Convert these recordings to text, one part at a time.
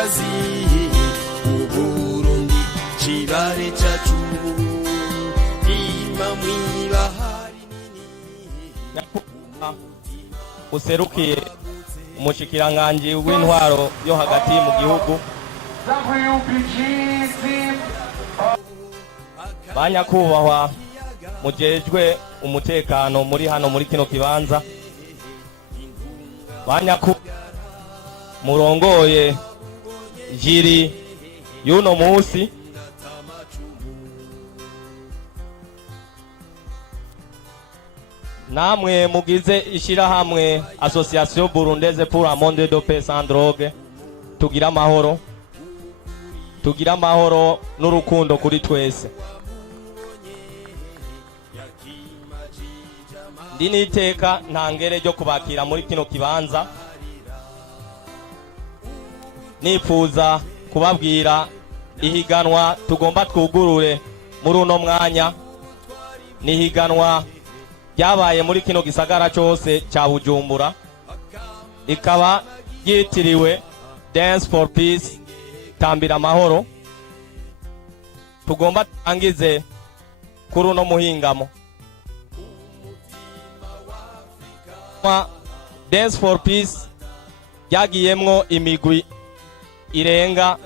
kazi Uburundi chibare chacu Ima mwibahari userukiye umushikiranganje w'intwaro yo hagati mu gihugu banyakubahwa mujejwe umutekano muri hano muri kino kibanza murongoye jiri yuno musi namwe mugize ishirahamwe Association Burundaise pour un Monde de Paix Sans drogue tugira amahoro n'urukundo kuri twese. Ndi niteka ntangere ryo kubakira muri kino kibanza nifuza kubabwira ihiganwa tugomba twugurure muri uno mwanya. Ni higanwa ryabaye muri kino gisagara cyose cya Bujumbura, ikaba yitiriwe Dance for Peace Tambira Amahoro. Tugomba tangize kuri uno muhingamo. Dance for Peace yagiyemwo imigwi irenga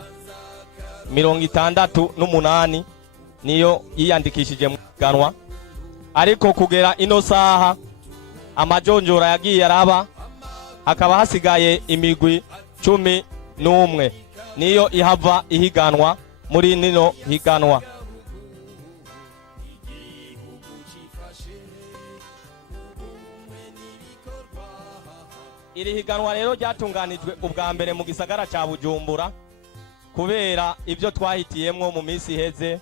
68 niyo yiyandikishije mu ganwa, ariko kugera ino saha amajonjora yagiye araba, hakaba hasigaye imigwi 11 niyo ihava ihiganwa muri nino higanwa. Iri higanwa rero ryatunganijwe ubwa mbere mu gisagara cya Bujumbura kubera ibyo twahitiyemwo mu minsi iheze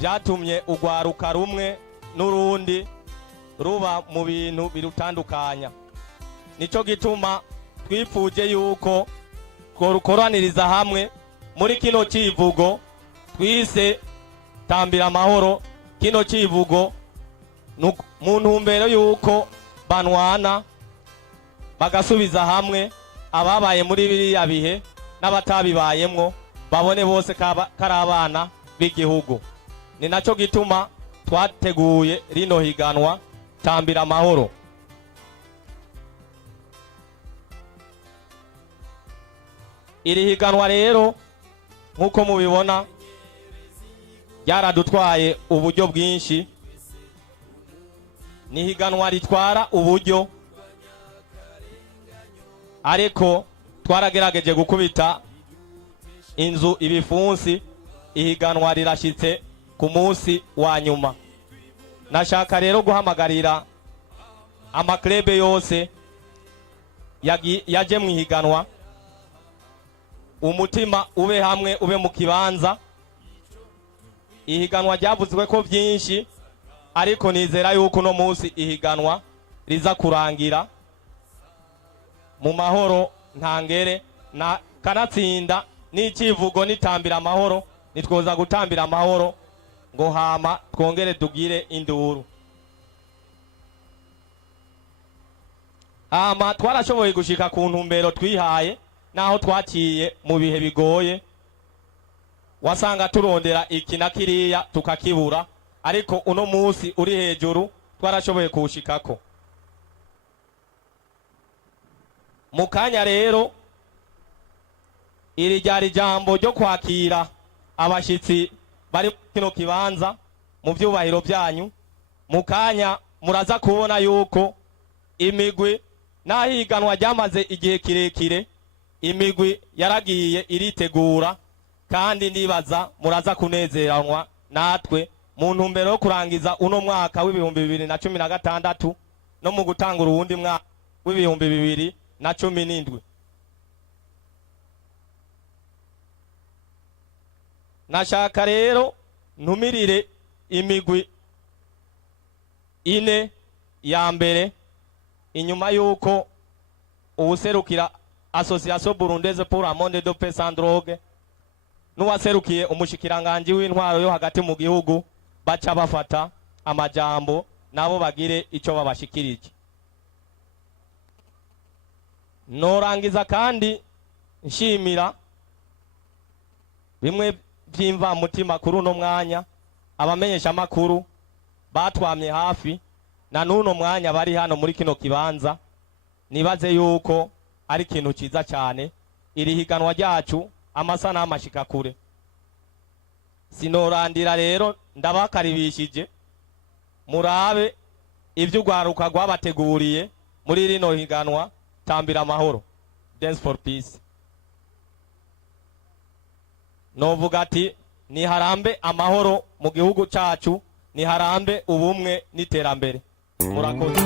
byatumye ugwaruka rumwe n'urundi ruba mu bintu birutandukanya. Nico gituma twifuje yuko tworukoraniriza hamwe muri kino civugo twise Tambira Amahoro. Kino civugo mu ntumbero yuko banwana bagasubiza hamwe ababaye muri biriya bihe n'abatabibayemwo, babone bose karabana b'igihugu. Ni naco gituma twateguye rino higanwa Tambira Amahoro. Iri higanwa rero nkuko mubibona ryaradutwaye uburyo bwinshi. Ni higanwa ritwara uburyo, ariko twaragerageje gukubita inzu ibifunsi. Ihiganwa rirashitse ku munsi wa nyuma. Nashaka rero guhamagarira amaklebe yose yaje mu higanwa, umutima ube hamwe, ube mu kibanza. Ihiganwa ryavuzwe ko byinshi, ariko nizera yuko no munsi ihiganwa riza kurangira mu mahoro ntangere na kanatsinda. N'icivugo nitambira amahoro, nitwoza gutambira amahoro ngo hama twongere tugire induru. Twarashoboye gushika ku ntumbero twihaye, naho twaciye mu bihe bigoye. Wasanga turondera iki na kiriya tukakibura, ariko uno munsi uri hejuru twarashoboye kuwushikako. Mukanya rero iri ryari jambo ryo kwakira abashitsi bari kino kibanza mu byubahiro byanyu. Mukanya muraza kubona yuko imigwi nahiganwa ryamaze igihe kirekire, imigwi yaragiye iritegura, kandi ndibaza muraza kunezeranwa natwe mu ntumbero yo kurangiza uno mwaka w'2016 no mu gutanga urundi mwaka w'2017. Nashaka rero ntumirire imigwi ine ya mbere, inyuma yuko uwuserukira Association Burundaise pour un Monde de Paix Sans drogue n'uwaserukiye umushikiranganje w'intwaro yo hagati mu gihugu baca bafata amajambo nabo bagire ico babashikirije. Norangiza kandi nshimira bimwe byimva mutima kuri uno mwanya abamenyesha makuru batwamye hafi na nuno mwanya bari hano muri kino kibanza nibaze yuko ari ikintu ciza cyane iri higanwa ryacu amasa n'amashika kure sinorandira rero ndabakaribishije murabe ibyo ugwaruka rwabateguriye muri rino higanwa Tambira Amahoro Dance for Peace. Novuga ati ni harambe amahoro mu gihugu cyacu, ni harambe ubumwe n'iterambere. Murakoze.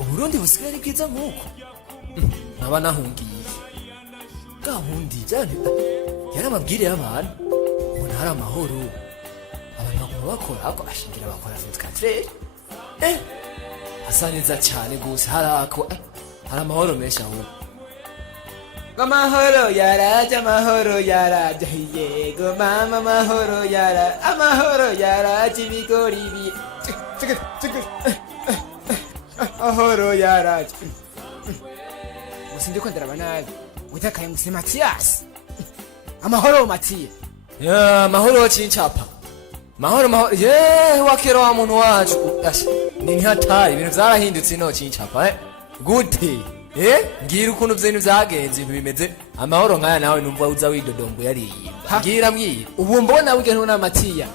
Uburundi busigaye ari bwiza nk'uko nkaba nahungiye gahundi cyane yari amabwire y'abantu umuntu hari amahoro abantu bagomba bakora ako ashingira bakora avec quatre hasa neza cyane gusa hari amahoro menshi aho amahoro yaraje yego mama amahoro yaraje ibigori bi Ahoro yaraje. Musindi kwandara banabi. Utakaye nguse Matias. Amahoro Matiye. Ya mahoro cinchapa. Mahoro. Wakero wa muntu wacu. Ni nhatari ibintu zarahindutse no cinchapa Gute. Ngira ukuntu vyenu vyagenze ibintu bimeze. Amahoro nkaya nawe numva uza widodombo yari. Ngira mbwira. Ubu mbona buge ntuna Matiya.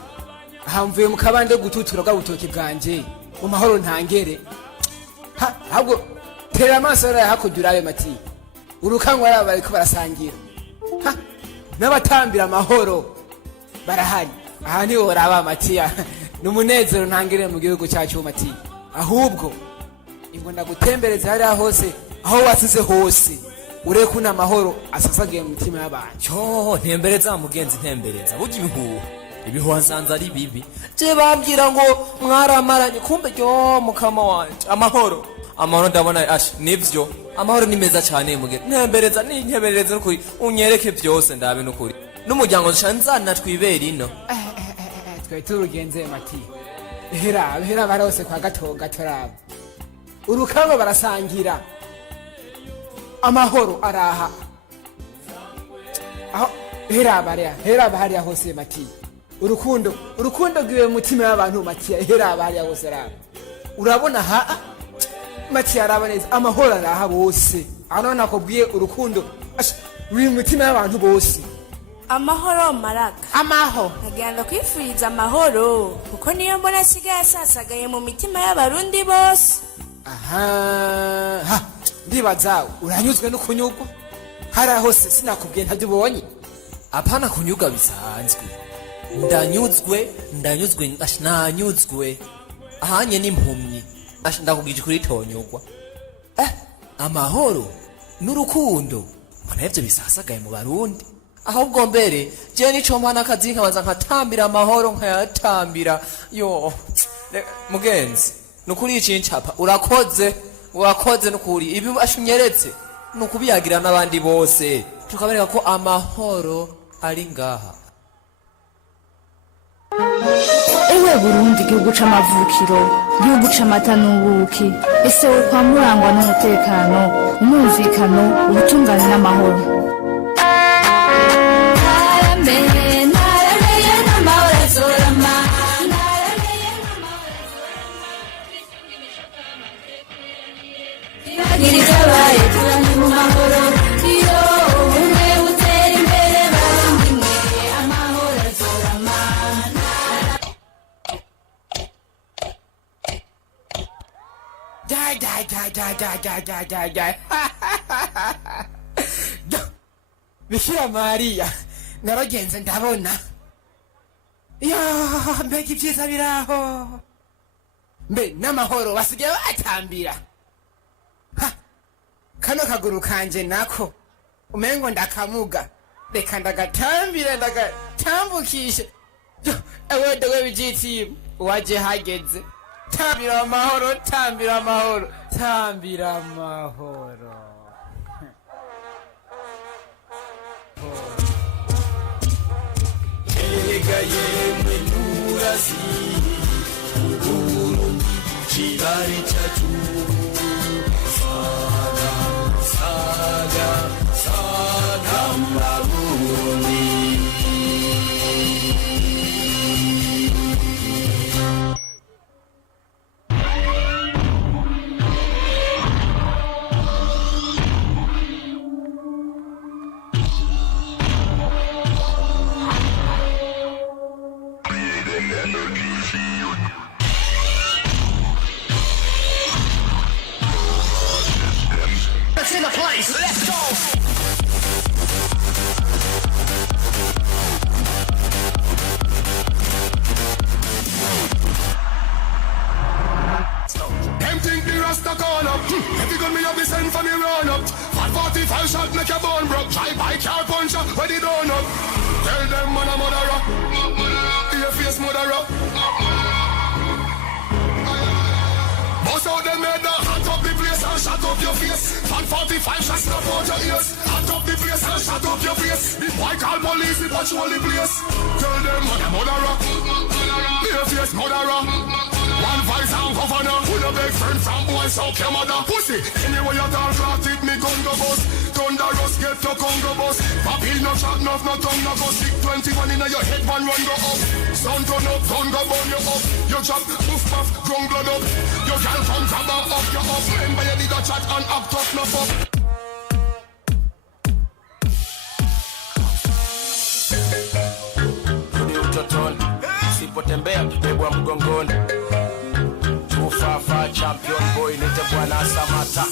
Hamvuye mu kabande gututura bwa butoki bwanje. Mu mahoro ntangere. Ahubwo tera amaso ara hakujura ayo Mati urukangwa ara bariko barasangira n'abatambira amahoro barahari aha ni oraba Matiya n'umunezero ntangire mu gihugu cyacu Mati ahubwo ingo ndagutembereza hari hose aho wasize hose urekuna amahoro asasagiye mu mutima y'abantu ntembereza mugenzi ntembereza burya ibihuha nsanza ari bibi je bambwira ngo mwaramaranye kumbe ryo mukama wanje amahoro ndabona nivyo amahoro ni meza cyane muge ntembereza n'ukuri unyereke byose ndabe n'ukuri n'umuryango nshanzana twibera ino twari turugenze mati hera barose kwa gatoraba urukango barasangira amahoro araha aho hera hariya hose mati urukundo rwiwe mutima y'abantu mati hera hariya hose araha urabona mati araba neza amahoro araha bose ano nakubwiye urukundo ruri mutima y'abantu bose amahoro maraka amaho nagenda kwifuriza amahoro kuko niyo mbona asigaye asasagaye mu mitima y'abarundi bose. aha ndibaza uranyuzwe no kunyugwa hara hose sinakubwiye ntabyo ubonye apana kunyuga bisanzwe ndanyuzwe ahanye n'impumyi ndakubwije kuri tonyugwa amahoro n'urukundo mbona ivyo bisasagaye mu barundi ahubwo mbere je nico mpana akazi nkabanza nkatambira amahoro nkayatambira yo mugenzi nukuri icinchapa urakoze nukuri ibi ashunyeretse nukubiyagira n'abandi bose tukabereka ko amahoro ari ngaha. Ewe Burundi gihugu c'amavukiro gihugu c'amata n'ubuki ese wo kwamurangwa n'umutekano umumvikano ubutungane n'amahoro Bikira Mariya naragenze ndabona mbega ibyiza biraho mbe n'amahoro basigaye batambira kano kaguru kanje nako umengo ndakamuga reka ndagatambukishe ewe dewe bijiti waje hageze tambira amahoro Ega yemwe murazi Burundi chibari chacu Saga Burundi in the place. Let's go. Them think the Rasta call up. Every gun me have is send for me run up. 45 shot make your bone broke. Try by car punch up where they don't up. Tell them man a murder up. Your face murder up. Bust out them head now. Hot up the place and shut up your face. 45 shots snap out your ears. Hot up the place and shut up your face. The boy call police, the patrol the place. Tell them man a murderer. Your face murderer. One vice and governor. Who the big friend from boy so your mother. Pussy, anyway you talk flat it me Congo bus. Thunderous get to Congo bus. Papi no shot no tongue no go. Stick 21 in your head one run go up. Sun turn up, gun go burn you up. You chop, poof puff, ground blood up. You can't come grab up you up. Remember you did a chat and act up no fuck. Sipotembea kibebwa mgongoni. Tufafa champion boy nite bwana Samata.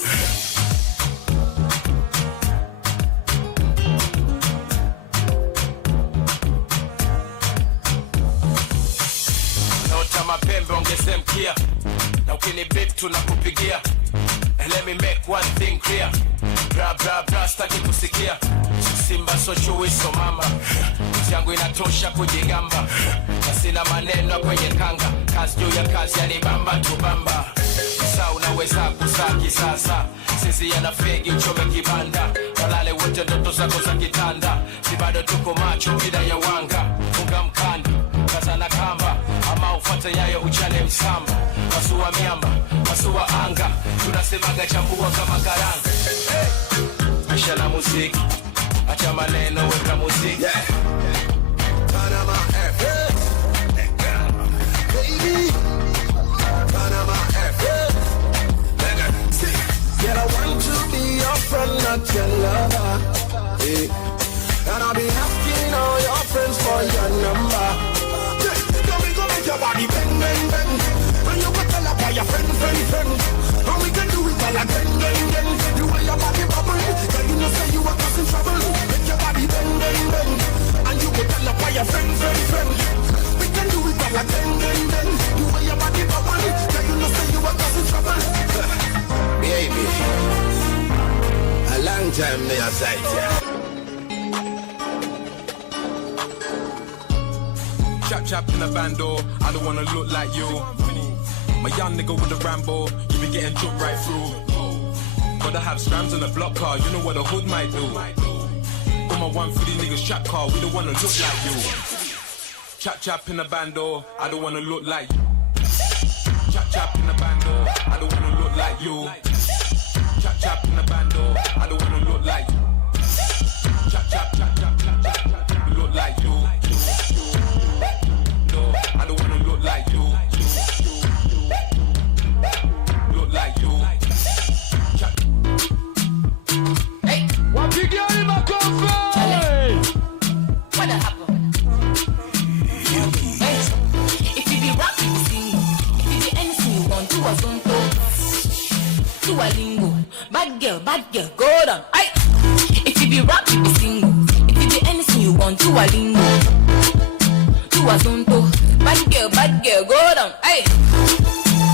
Nota mapembe ongeze mkia. Na ukini beat tunakupigia. And let me make one thing clear. Bra staki kusikia. Simba so chui so mama. Yangu inatosha kujigamba. Na sina maneno kwenye kanga. Kazi juu ya kazi yani bamba tu bamba. Sasa unaweza kusaki sasa. Sisi yana fegi uchome kibanda. Walale wote ndoto zako za kitanda. Si bado tuko macho mida ya wanga. Funga mkanda. Kaza chana na kamba, ama ufate yayo uchane msamba. Masua miamba, masua anga, tunasemaga chambua kama karanga. Asha na muziki, acha maneno weka muziki. Panama FM, baby. Panama FM. Yet I want to be your friend, not your lover. Hey. And I'll be asking all your friends for your number. Go make your body bang, bang, bang. And you can tell about your friend. And we can do it all again, bang, bang. You want your body bubble, so you know say you are causing trouble. Make your body bang, bang, bang. And you can tell about your friend. We can do it all again, bang, bang. You want your body bubble, so you know say you are causing trouble. Baby, a long time me aside here. Chap in a bando, I don't wanna look like you. My young nigga with a Rambo, you be getting jumped right through. Gotta have scrams on the block car, you know what a hood might do. All my 150 niggas trap car, we don't wanna look like you. Chap in a bando, I don't wanna look like you. Chap in a bando, I don't wanna look like you. Chap in a bando, I don't wanna look like you. Chap, look like you. I don't wanna look like you. Look like you. Hey, what you get in my coffee? What happened? Hey, if you be rap, you sing. If you be anything you want, do a zonto, do a lingo. Bad girl, go down. Hey, if you be rap, you be single. If you be anything you want, do a lingo, do a zonto. Bad girl, go down. Hey,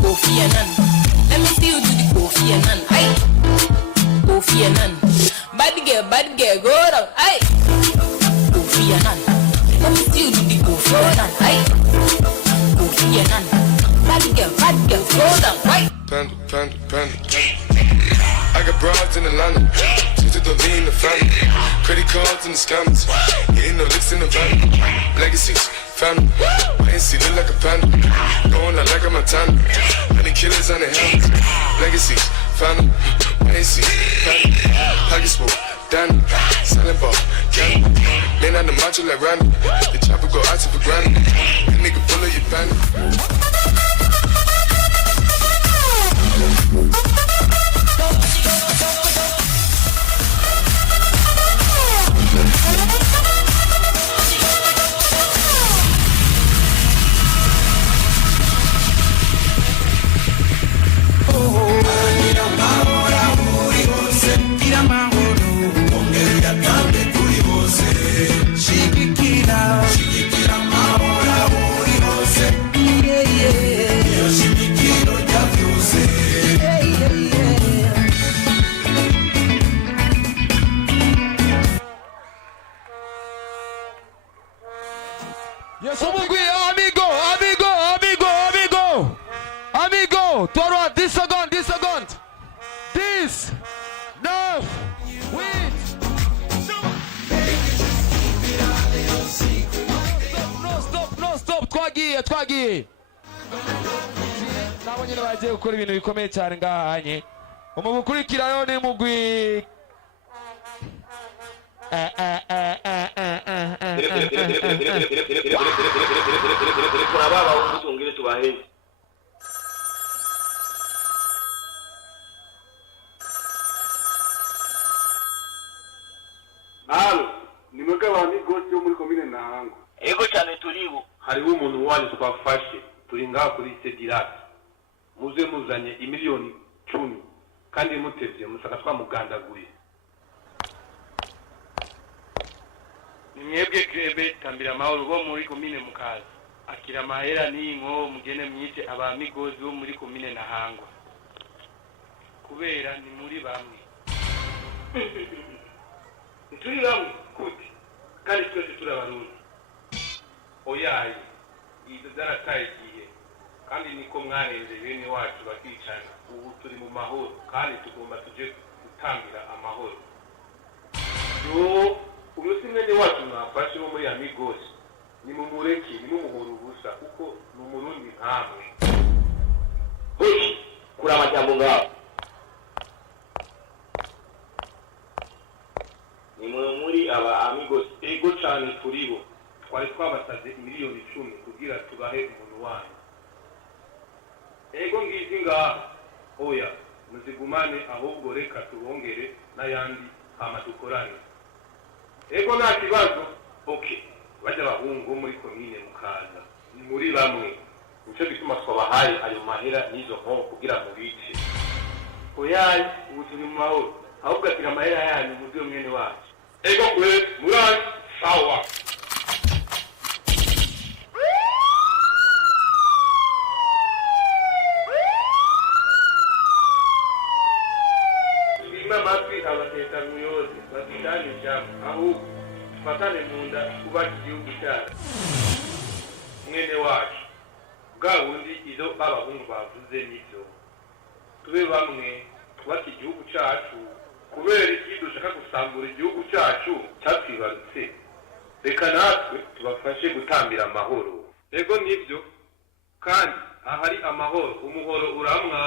Kofi Annan. Let me see you do the Kofi Annan. Hey, Kofi Annan. Bad girl, go down. Hey, Kofi Annan. Let me see you do the Kofi Annan. Hey, Kofi Annan. Bad girl, go down. Hey. Panda. I got broads in Atlanta. She's the lean, the family. Credit cards and the scammers. Hitting the licks in the van. Legacies. Family, I ain't see look like a panda. Going out like a Montana. Many killers on the helmets. Legacies, family, I ain't see family. Pockets full, Danny, selling ball, candy. Man on the macho like Randy. The chopper go out to for granted. That nigga full of your panic. Twagiye nabo nyine bagiye gukora ibintu bikomeye cyane ngahanye umubukurikirayo ni mugwi kurababa uzungire tubahe ni mwebwe abamigosi yo muri komine Ntango. Ego cyane turibo. Hariho umuntu wanyu twafashe turi ngaha kuri Sedirati. Muze muzanye imiliyoni 10 kandi mutevye musaka twamugandaguye. Ni mwebwe Krebe Tambira Amahoro bo muri komine Mukaza. Akira mahera n'inko mugene mwite abamigozi bo muri komine Nahangwa. Kubera ni muri bamwe. Turi bamwe kuti kandi twese turabarundi. Oyaye izo zarataye igihe kandi niko mwarenze bene wacu bakicana ubu turi mu mahoro kandi tugomba tuje gutambira amahoro. Yo urusi mwene wacu mwafashe bo muri amigos nimumureke nimumuhora ubusa kuko ni umurundi nkamwe. Hoshi kuri amajyambo ngaho nimwe muri aba amigos ego cyane turi bo twari twabasabye miliyoni 10 kugira tubahe umuntu wanyu. Ego ngizi ngaho oya muzigumane ahubwo reka tubongere n'ayandi hama dukorane. Ego nta kibazo. Okay, bajya bahungu muri komine mukaza ni muri bamwe nico gituma twabahaye ayo mahera n'izo nko kugira mu bice. Oya ubu turi mu mahoro ahubwo ati amahera yanyu mu byo mwene wacu. Ego kwe murani sawa. Matwi abateta muyoze batidani jambo ahubwo tufatane munda kubaka igihugu cyacu mwene wacu bwa wundi izo abahungu bavuze n'ibyo tube bamwe twubaka igihugu cyacu kubera iki dushaka gusambura igihugu cyacu cyatwibarutse. Reka natwe tubafashe gutambira amahoro. Ego nibyo kandi ahari amahoro umuhoro uramwa.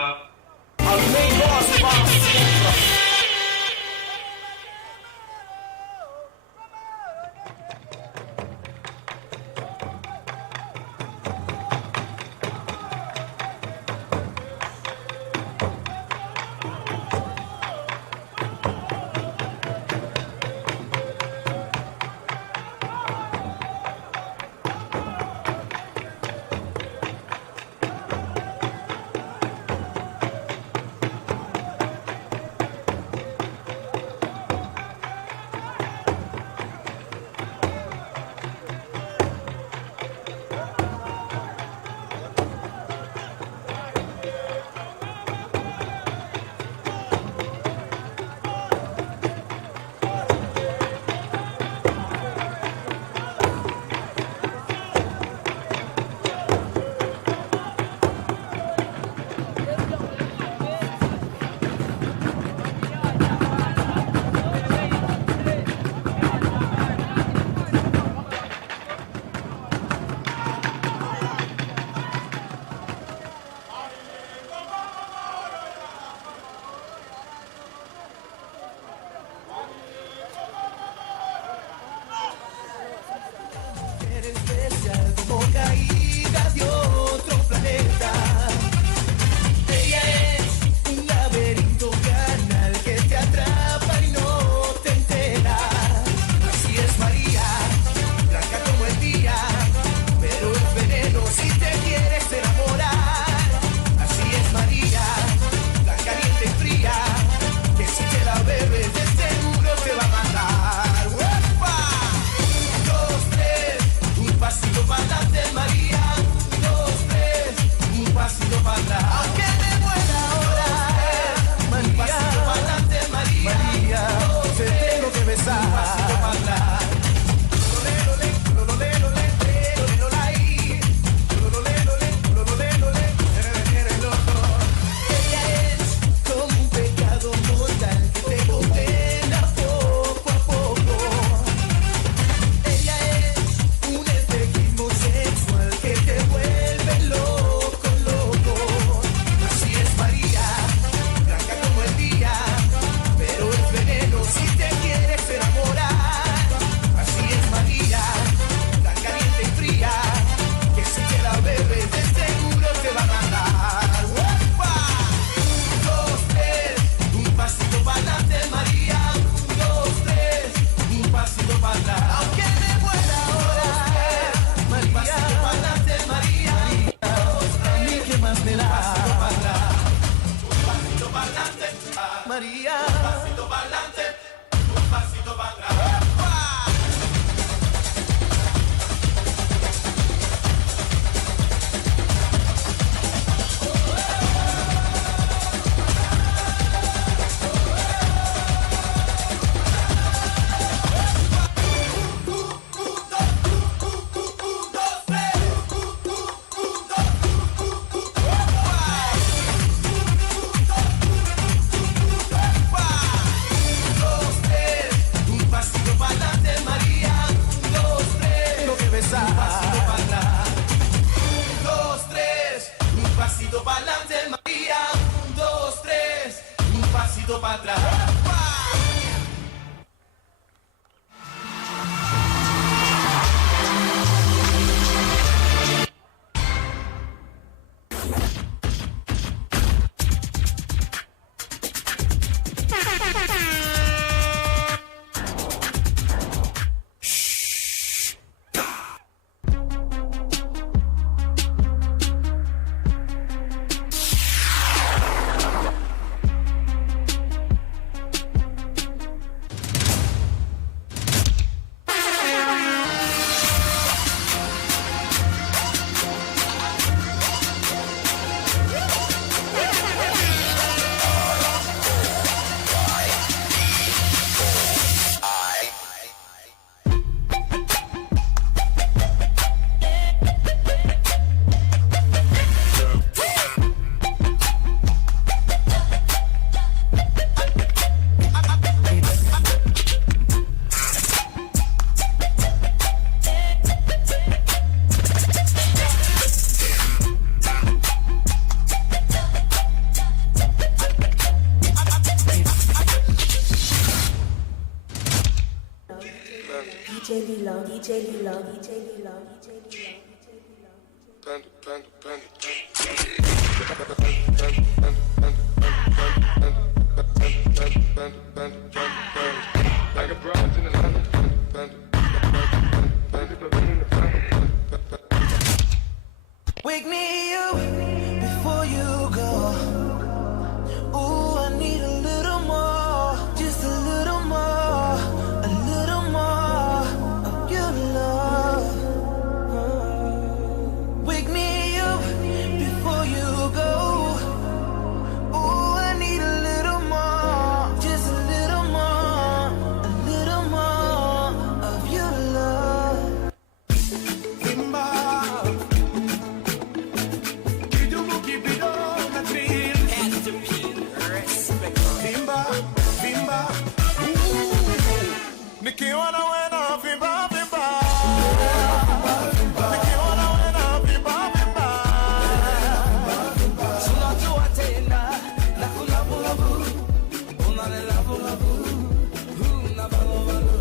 paso para atrás. Wake me up before you go. Ooh, I need a little more, just a little more of your love. Wake me up before you go. Ooh, I need a little more, just a little more of your love. Nikiona wena vimba vimba. Nikiona wena vimba vimba. Tunajua tena na kulabu labu. Unale labu labu. Na balu balu.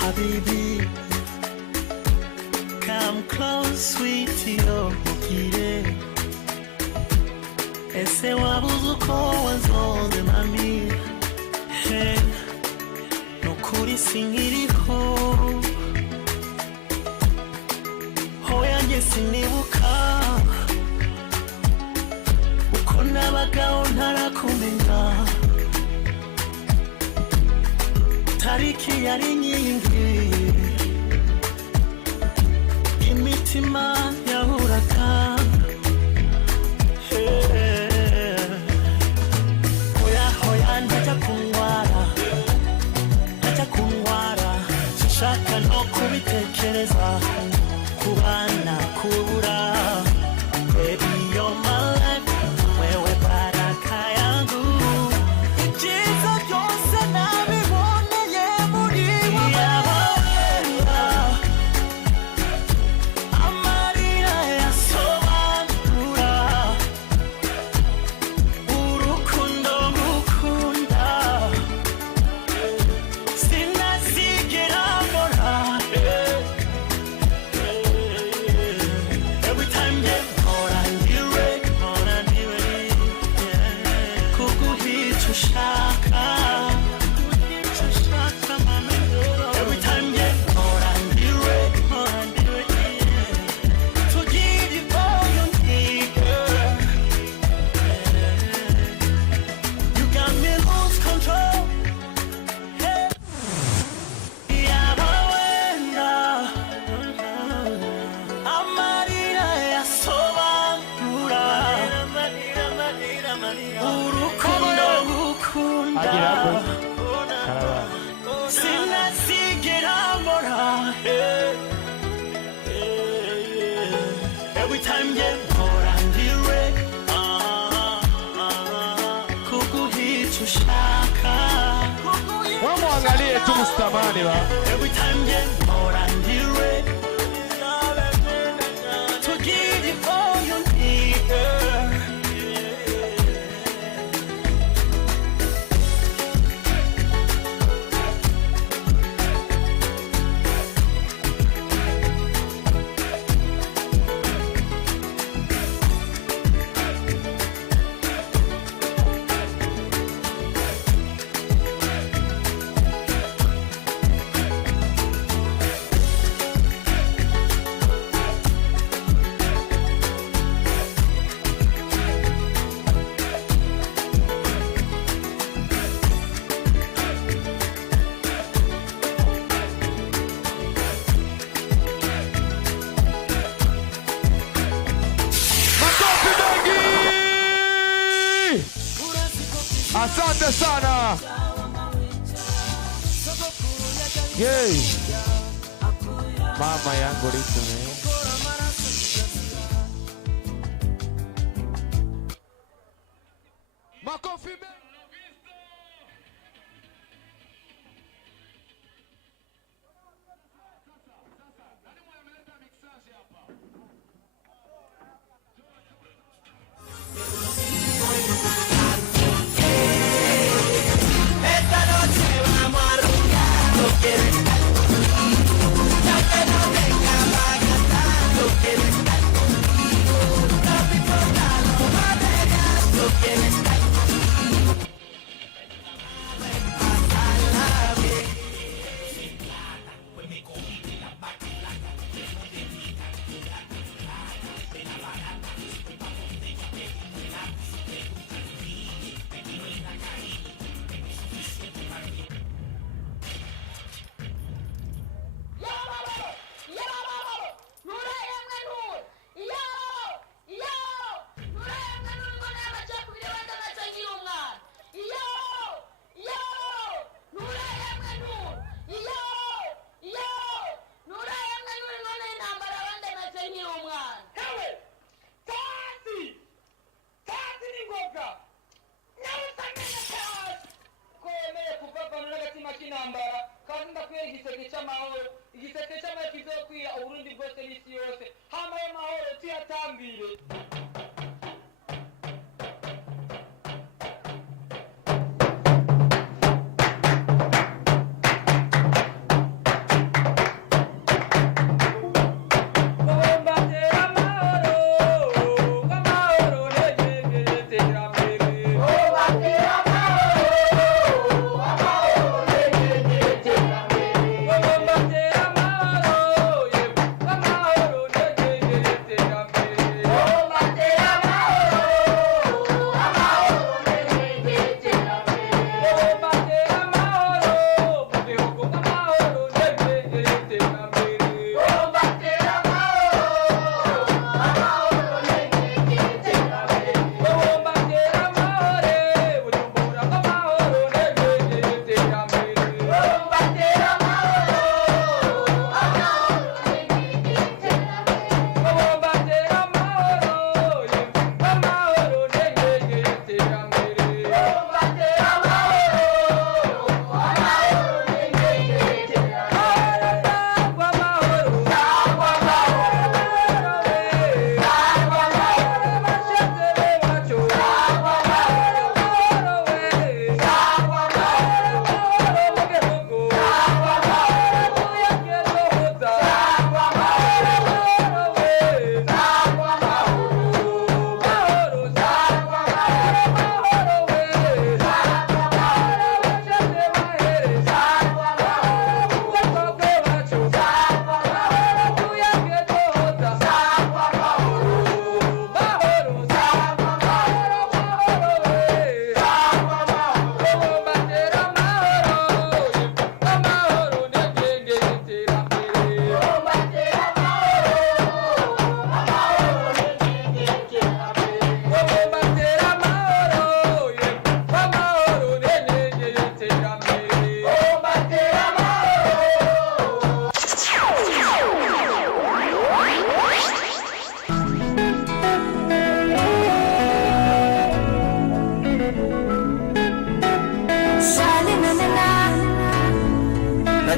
Habibi, come close, sweetie, oh, kire. Ese wabuze uko wanzonze mami. Hey, nukuri sinkiriho. Hoya nge sinibuka. Uko nabagaho ntarakumenya. Tariki yari nyingi, imitima yahuraga. Hoya hoya ndaja kungwara, shaka no kubitekereza, kubana kubura. Baby you're my life, wewe baraka yangu. Ibyiza byose nabiboneye muri wowe. Amarira yasobanura urukundo ngukunda. Sinazigera mbona. Every time you mpora ndiwe, kuguhica ushaka. Every time you mpora ndiwe, to give you all you need, girl. You got me lose control. Yabawenda amarira yasobanura urukundo ngukunda. Wamwangalie tu mstamani wa. Every time get more and direct. To give you all you need, girl. Asante sana. Yay. Mama yangu litumi. Makofi mengi. igiseke cy'amahoro kizokwira uburundi bwose n'isi yose hamaye amahoro tuyatambire. Combattere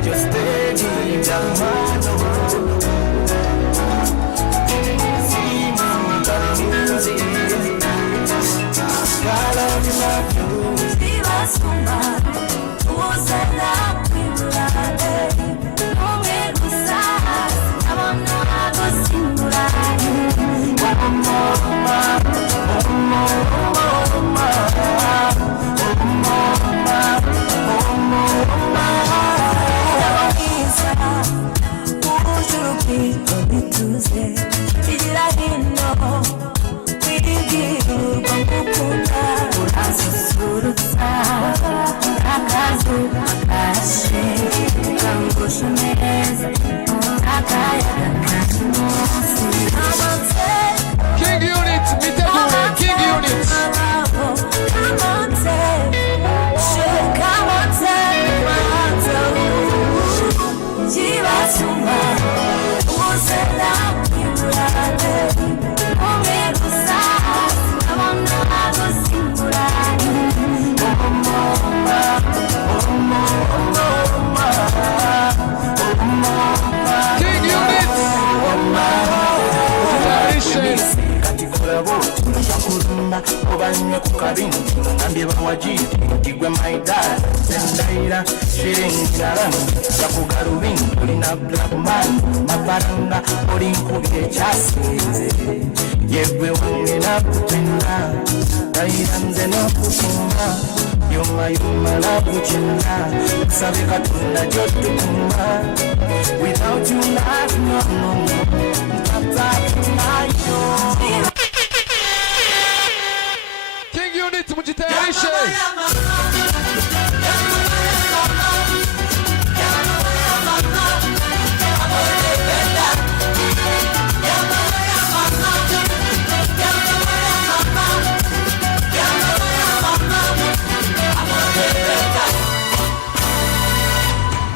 just steady, jamano. King Unit, Mitagure, King Unit. Come on, say, come on, say, obanye ku kabindi nambye bawajiri igwe maidara sendaira shiringirarano yakugarubindi olina black man mafaranga olinkubye kyasinze yegwe wange nakupenda daira nze nokusoma yoma nakukina kusabe katonda gyotukuma without you life no ntatakunayo. Mujitayarishe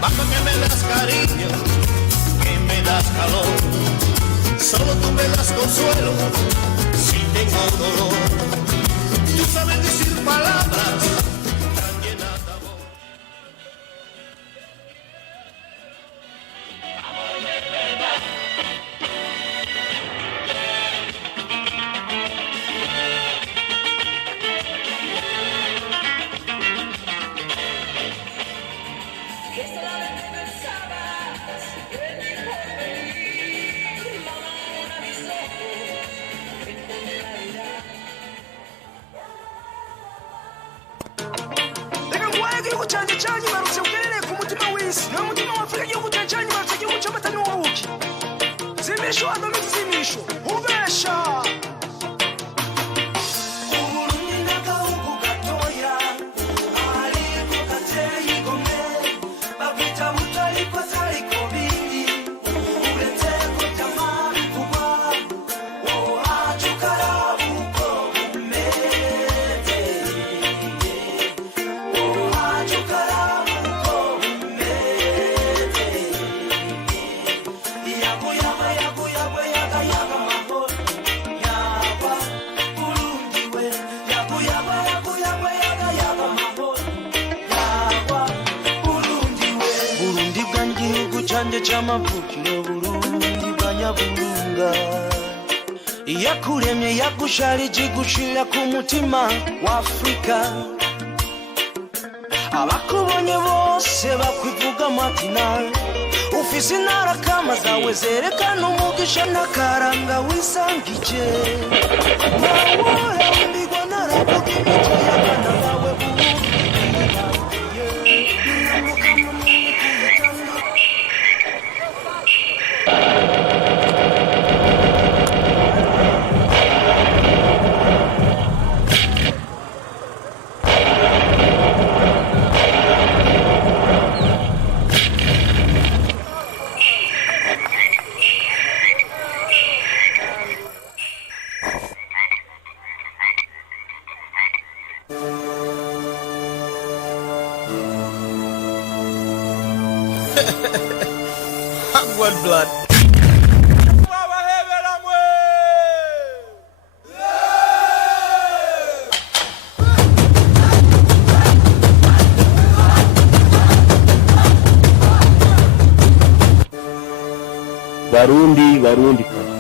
Basta que me das cariño, que me das calor, solo tú me das consuelo, si tengo dolor. Tú sabes decir palabras tan llenas de amor. Amor de verdad. Que solamente pensabas en mi porvenir, mamá, mis ojos, en tu realidad. Igihugu cyanjye cyanyibarutse ugerere ku mutima w'isi nta mutima w'Afurika igihugu cyanjye cyanyibarutse igihugu cy'amata n'ubuki zimisho hano n'izimisho ubesha Uburundi n'agahugu gatoya ariko gateye igomwe babwita buto ariko atariko bindi uretse ko byamara kuba wowe wacu karabuko umeze Chanje chamavukiro Burundi banyaburunga yakuremye yagusharije gushira ku mutima wa Afrika abakubonye bose bakwivuga matina ufise intara kama zawe zerekana umugisha n'akaranga wisangije nawe mbigwa naravuga imico y'abana bawe One blood. barundi barundikazi,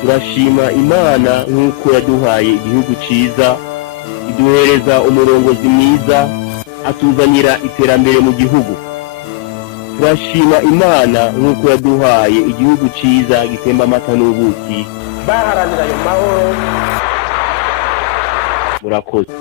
turashima Imana nk'uko yaduhaye igihugu ciza, iduhereza umurongozi mwiza, atuzanira iterambere mu gihugu. Turashima Imana nk'uko yaduhaye igihugu ciza gitemba amata n'ubuki, baharanira ayo mahoro. murakoze.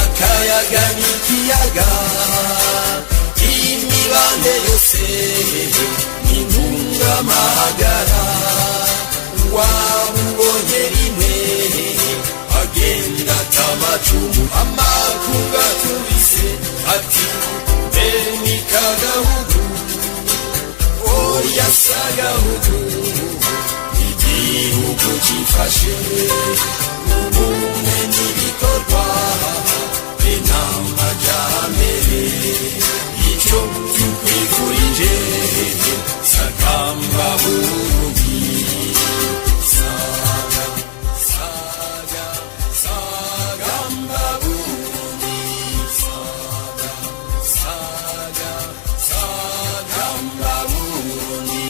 akayaga n'ikiyaga imibande yose intungamahagara wabubonye rimwe agenda atamacumu amakunga tubise ati beni kagahugu oya sagahugu igihugu cifashe ubumwe n'ibikorwa inama jamere ico tukwifurije sagamba Burundi sagamba Burundi sagamba Burundi.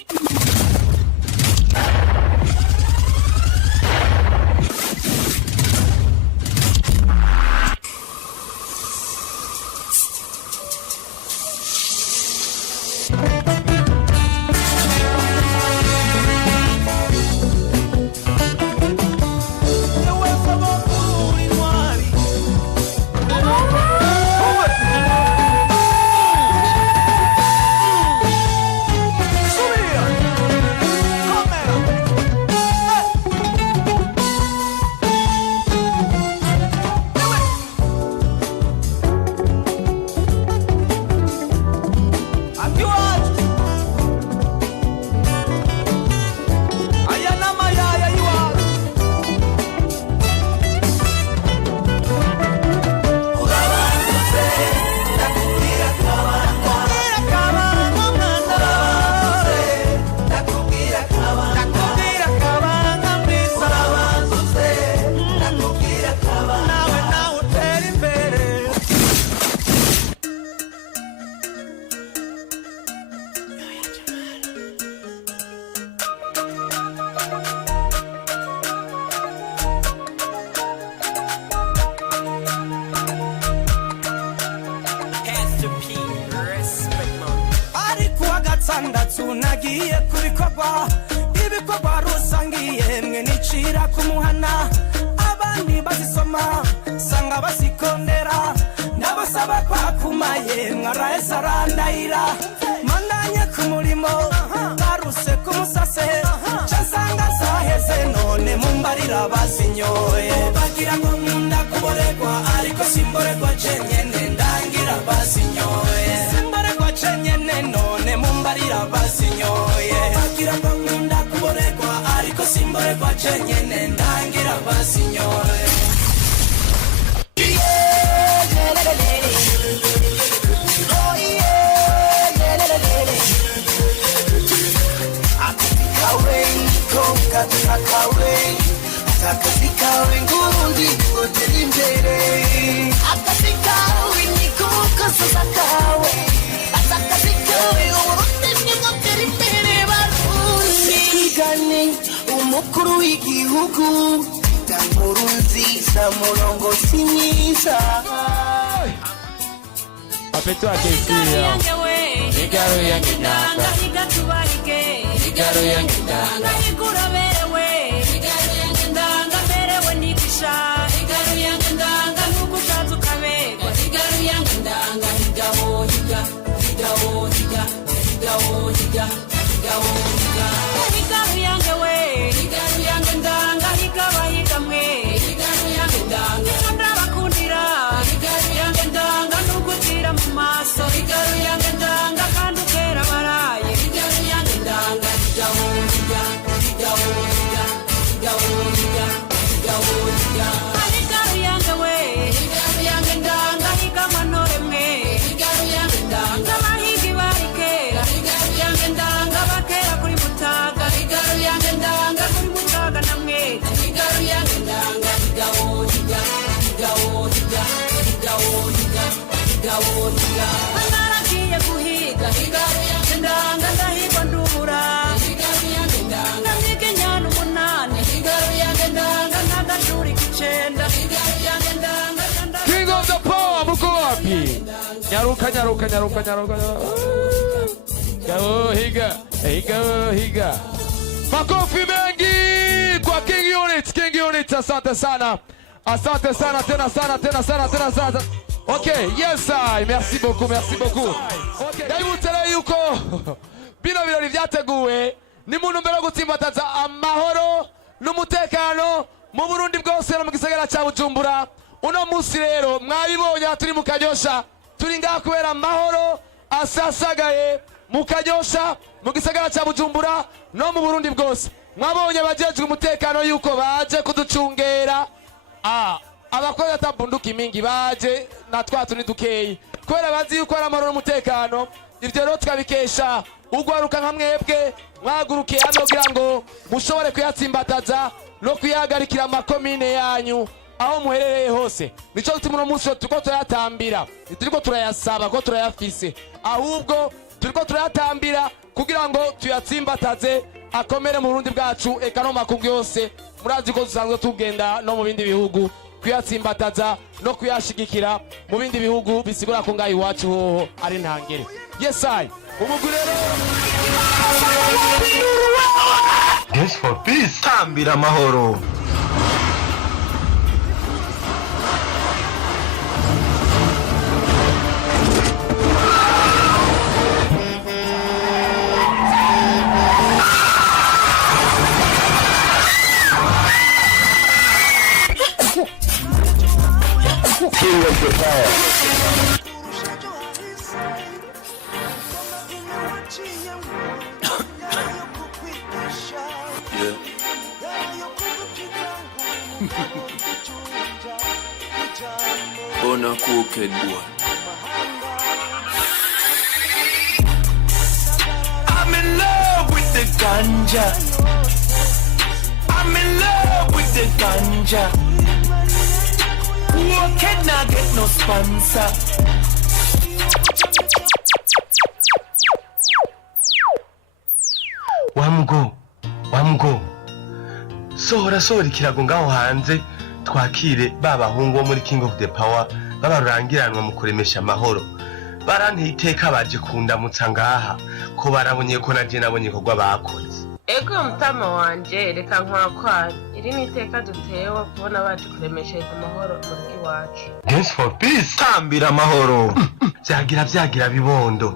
Nagiye kubikorwa ibikorwa rusangiye mwe nicira kumuhana abandi bazisoma sanga basikondera ndabasaba kwakumaye mwaraye sarandayira mandanye kumurimo baruse kumusase chansanga zaheze none mumbarira basinyoye bagira ngo nkunda kuboregwa ariko simboregwa cenyene ndangira basinyoye simboregwa cenyene none mumbarira basinyoye bagira ngo nkunda kuboregwa ariko simboregwa cenyene ndangira basinyoye. akazi kawe ngundi utera imbere akazi kawe niko kazoza kawe akazi kawe uburundi nibwo utera imbere barundi twigane umukuru w'igihugu Nkurunziza murongozi mwiza Apeto akesia Igaro yange ndanga igatubarike Igaro yange ndanga iguraberewe Igaro yange ndanga berewe nigisha Igaro yange ndanga nukushaza ukabegwa Igaro yange ndanga higaho higa higaho higa higaho higa higaho higa Igaro yange we Igaro yange ndanga higaba higamwe Igaro yange ndanga ndabakundira Igaro yange ndanga nugutira mu maso Igaro yange ndanga kandi ukera baraye Igaro yange ndanga higaho higa higaho higa higaho higa higaho higa Igaro yange we Igaro yange ndanga higama noremwe Igaro yange ndanga mahigi barikera Igaro yange ndanga bakera kuri mutaga Igaro yange ndanga kuri mutaga na mwete Igaro yange ndanga higaho higa higaho higa higaho higa higaho higa naragiye guhiga Igaro yange ndanga ndahigwa ndubura Igaro yange ndanga ndike nyana umunani Igaro yange ndanga ndagashuri kicenda Igaro yange ndanga King of the power muko wapi Nyaruka nyaruka nyaruka nyaruka Higaho higa higaho higa Makofi mengi kwa King Unit asante sana tena sana Okay, yes I, merci beaucoup Okay, ndabutse yuko bino birori vyateguwe ni muntu mbere gutsimbataza amahoro n'umutekano mu Burundi bwose no mu gisagara ca Bujumbura uno musi rero mwabibonye turi mu Kanyosha turi ngaha kubera amahoro asasagaye mu Kanyosha mu gisagara ca Bujumbura no mu Burundi bwose mwabonye bajejwe umutekano yuko baje kuducungera abakozi atabunduka imingi baje na twatu ni dukeyi kubera bazi yuko ari amahoro n'umutekano ivyo rero twabikesha ugwaruka nka mwebwe mwagurukiye hano kugira ngo mushobore kuyatsimbataza no kuyahagarikira amakomine yanyu aho muherereye hose nico gituma uno munsi turiko turayatambira turiko turayasaba ko turayafise ahubwo turiko turayatambira kugira ngo tuyatsimbataze akomere mu Burundi bwacu eka no makungu yose murazi ko dusanzwe tugenda no mu bindi bihugu kuyatsimbataza no kuyashigikira mu bindi bihugu bisigura ko ngayi wacu hoho ari ntangere yes I umugurero Dance for peace Tambira Amahoro King of the power. Bona crooked boy. I'm in love with the ganja. I'm in love with the ganja. Who can not get no sponsor? Wamgo. Sohora ikirago ngaho hanze twakire babahungu bo muri King of the Power babarangiranwa mu kuremesha amahoro. Baranteye iteka baje kundamutsa ngaha ko barabonye ko naje nabonye ko bakoze. Ego mutama wanje reka nkwakwara iri ni iteka dutewe kubona baje kuremesha amahoro muri iwacu. Dance for peace Tambira Amahoro. Vyagira bibondo.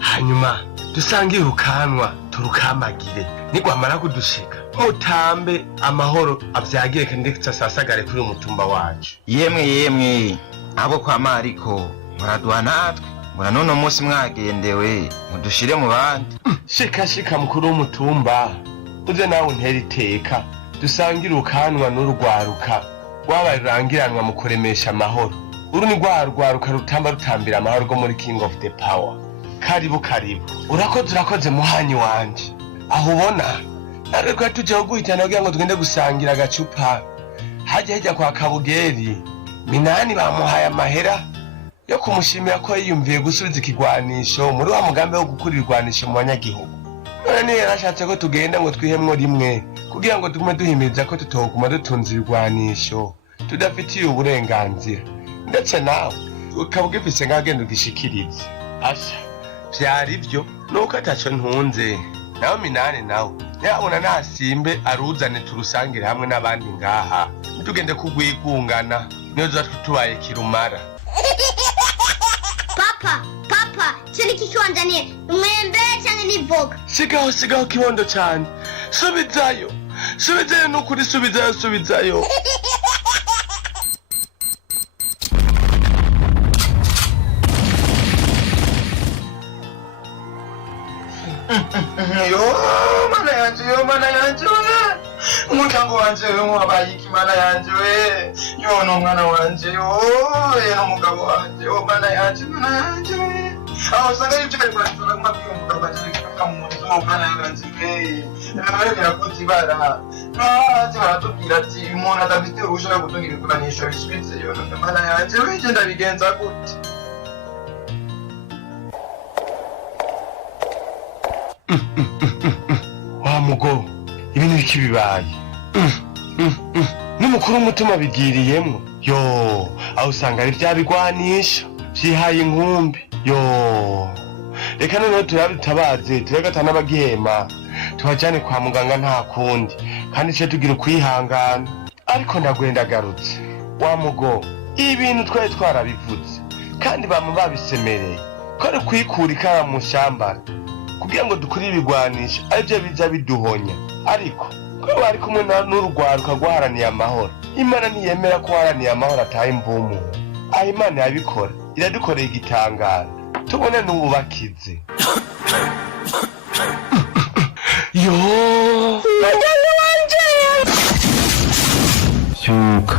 Hanyuma dusangiye urukanwa turukamagire nigwamara kudushika mutambe amahoro avyagire kandi tsasagare kuri umutumba wacu. Yemwe abo kwa Mariko muradwa natwe muranono munsi mwagendewe mudushire mu bandi. Shika mukuru w'umutumba uze nawe untera iteka dusangira urukanwa n'urugwaruka rwabarangiranwa mu kuremesha amahoro. Uru ni rwaruka rutambira amahoro rwo muri King of the Power. Karibu urakoze muhanyi wanje aho ubona natwe twari tujaho guhitana kugira ngo tugende gusangira agacupa hajya kwa Kabugeri. Minani bamuhaye amahera yo kumushimira ko yiyumviye gusubiza ikigwanisho muri wa mugambi wo gukura irwanisho mu banyagihugu. None niyo yarashatse ko tugenda ngo twihemwo rimwe kugira ngo tugume duhimiriza ko tutoguma dutunze irwanisho tudafitiye uburenganzira, ndetse nawe ukaba ugifise nk'agenda ugishikiriza. Asha vyari vyo nuko ataco ntunze. Nawe Minani nawe yabona nasimbe aruzane turusangire hamwe n'abandi ngaha tugende kugwigungana niyo tubaye kirumara. Papa, cyo niki kiwanzaniye umwembe cyangwa n'ivoka? Sigaho kibondo cyane. Subizayo nukuri, subizayo. Yo mana yanje umuryango wanje wabaye iki mana yanje yo no mwana wanje yo n'umugabo wanje mana yanje aho usanga ibyo kwandura nk'umugabo wanje kamuzo mana yanje nawe birakutibara baratubwira ati umuntu adafite uruhushya rwo gutunga ibikoresho bisubitse yo mana yanje genda bigenza gute? Wa mugo ibintu biki bibaye n'umukuru w'umutima bigiriyemwo yo aho usanga ari bya bigwanisha vyihaye inkumbi yo. Reka noneho turabitabaze turagata n'abagihema tubajane kwa muganga nta kundi kandi cyo tugira ukwihangana. Ariko ndagwenda garutse wa mugo ibintu twari twarabivuze kandi bama babisemereye ko ari kwikura ikara mu shambara kugira ngo dukuri ibigwanisha aribyo biza biduhonya. Ariko ko bari kumwe n'urugwaruka rwaharaniye amahoro, Imana ntiyemera ko haraniye amahoro ataha imvumu. Aho Imana yabikora iradukoreye igitangaro tubone n'ubu bakize. Yo Muganga wanje yuka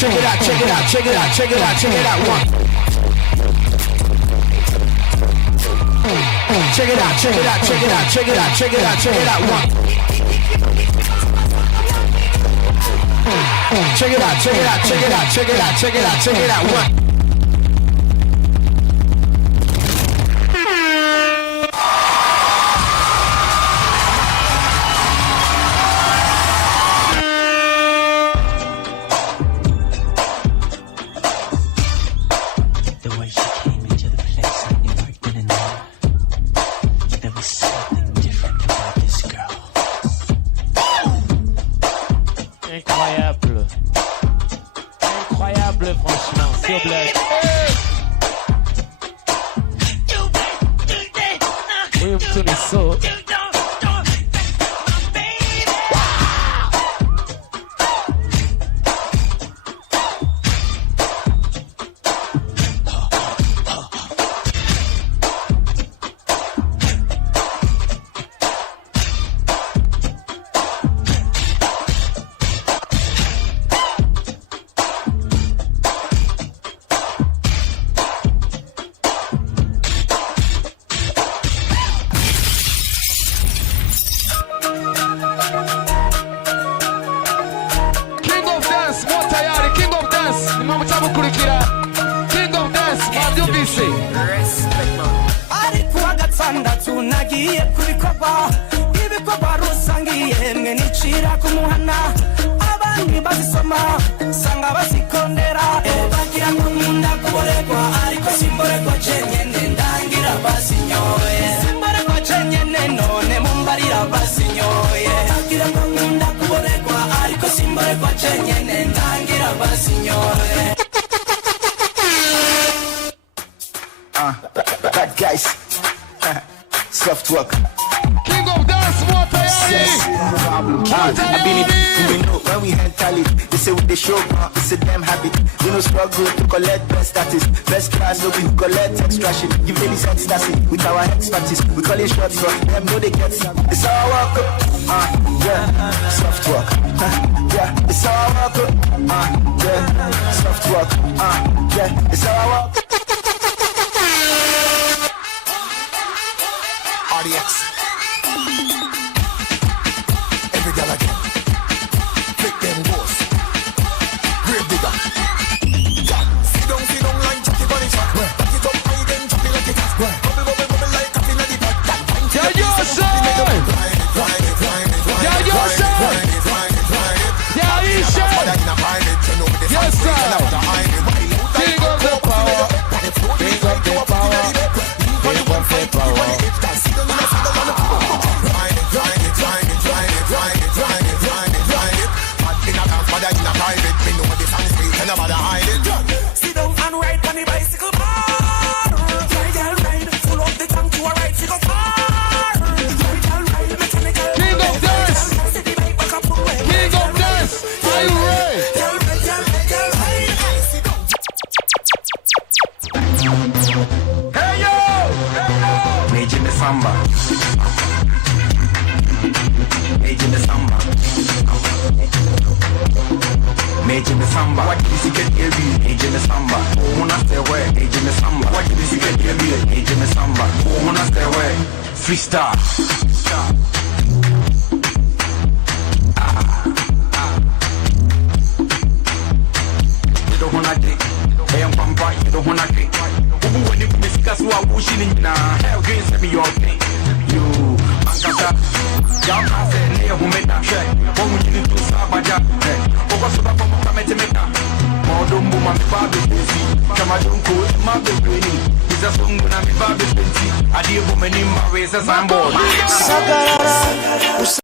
Check it out. One. Check it out. One. Check it out. One. Incroyable, franchement, sur Blair. ngiye kubikorwa ibikorwa rusangiye mwe nicira kumuhana abandi bazisoma sanga basikondera bagira ngo nkunda kuboregwa ariko simboregwa cenyene ndangira basinyoye simboregwa cenyene none mumbarira basinyoye bagira ngo nkunda kuboregwa ariko simboregwa cenyene ndangira basinyoye. Bad guys, soft work. King of dance, what I've been in we know when we enter it. They say with the show, it's a damn habit. We no struggle to collect best status. Best class, no we collect extra shit. Give ladies ecstasy with our expertise. We call it shots, but them know they get it. It's our work, yeah, soft work. Yeah, it's our work, yeah, soft work. Yeah, it's our work. RDX. Every girl again. Click them goals. Grave digger. Sit down like Jackie Bunny Chuck. Back it up, high then chop it like it has. Bubble, bubble, bubble like coffee in the pot. Yeah, you say. Yeah, you say. Yeah, you say. Yes, sir. King of the power. King of the power. King of the power. Sit down and ride on the bicycle bar. Ride and ride, full of the tank to a right, she go far. Ride and ride, mechanical. King of dance. King of dance. Are you ready? Hey yo! Major the samba. Major the samba. Major the samba. What did you get here? Major the samba. Wanna stay away. Major the samba. What did you get here? Major the samba. Wanna stay away. Freestyle. You don't wanna dig. Hey, I'm pampa. You don't wanna dig. When you miss us, who are pushing in now? Hell, gain send me your thing. You, Ankasa. Y'all can't say, hey, who made that track? What would you do to Sabaja? What's up, I'm coming to make that? Modern woman, Barbie, busy. Come on, don't go, my baby. He's a song when I'm Barbie, busy. I deal woman in my race as I'm born.